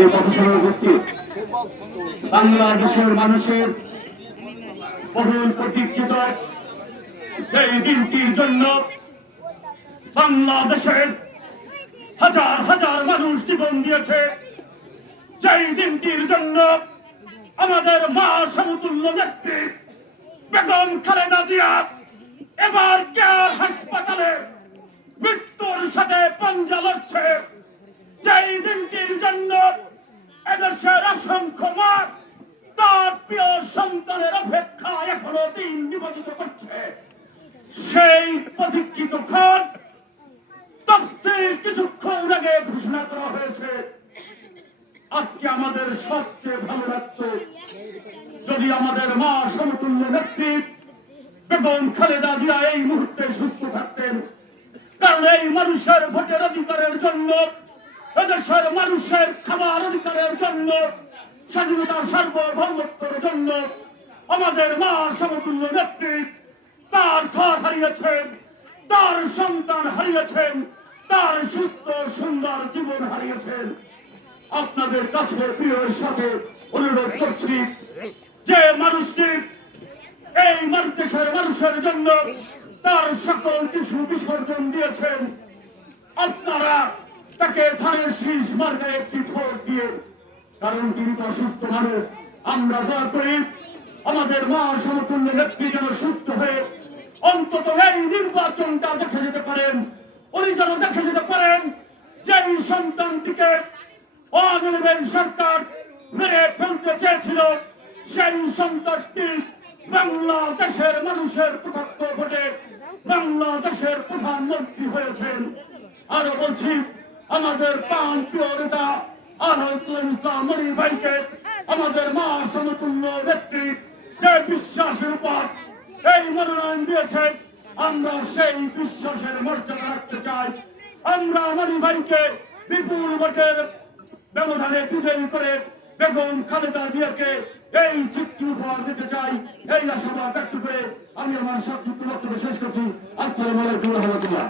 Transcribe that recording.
এই প্রফেশনাল উপস্থিত বাংলাদেশের মানুষের বহুল প্রতীক্ষিত সেই দিনটির জন্য বাংলাদেশের হাজার হাজার মানুষ জীবন দিয়েছে। যেই দিনটির জন্য আমাদের মা সমতুল্য নেত্রী বেগম খালেদা জিয়া এবার কেয়ার হাসপাতালে মৃত্যুর সাথে পাঞ্জা লড়ছে। যেই দিনটির জন্য এদেশের অসংখ্য মা তার প্রিয় সন্তানের অপেক্ষা এখনো দিন নিবেদিত করছে। সেই প্রতীক্ষিত ক্ষণ তফসিল কিছুক্ষণ আগে ঘোষণা করা হয়েছে। আজকে আমাদের সবচেয়ে ভালো লাগতো যদি আমাদের মা সমতুল্য নেত্রী বেগম খালেদা জিয়া এই মুহূর্তে সুস্থ থাকতেন। কারণ এই মানুষের ভোটের অধিকারের জন্য, এদেশের মানুষের খাবার অধিকারের জন্য, স্বাধীনতা সার্বভৌমত্বের জন্য আমাদের মা সমতুল্য নেত্রী তার ঘর হারিয়েছেন, তার সন্তান হারিয়েছেন, তার সুস্থ সুন্দর জীবন হারিয়েছেন। আপনাদের কাছে প্রিয়ের সাথে অনুরোধ করছি যে মানুষটি এই দেশের মানুষের জন্য তার সকল কিছু বিসর্জন দিয়েছেন, আপনারা তাকে ধানের শীষ মার্কায় একটি ভোট দিয়ে, কারণ তিনি তো অসুস্থ মানুষ। আমরা দোয়া করি আমাদের মা সমতুল্য নেত্রী যেন সুস্থ হয়ে অন্তত এই নির্বাচনটা দেখে যেতে পারেন। উনি যেন দেখে যেতে পারেন যে এই সন্তানটিকে অনির্বাণ সরকার মেরে ফেলতে চেয়েছিল, সেই সন্তানটি বাংলাদেশের মানুষের প্রত্যক্ষ ভোটে বাংলাদেশের প্রধানমন্ত্রী হয়েছেন। আরো বলছি আমাদের প্রাণ প্রিয় নেতা ইসলাম মনির ভাইকে আমাদের মা সমতুল্য নেত্রী যে বিশ্বাসের উপর এই মনোনয়ন দিয়েছেন, আমরা সেই বিশ্বাসের মর্যাদা রাখতে চাই। আমরা মনির ভাইকে বিপুল ভোটের ব্যবধানে বিজয়ী করে বেগম খালেদা জিয়াকে এই চিঠি উপহার দিতে চাই। এই আশাবাদ ব্যক্ত করে আমি আমার সংক্ষিপ্ত বক্তব্য শেষ করছি। আসসালামু আলাইকুম ওয়া রাহমাতুল্লাহ।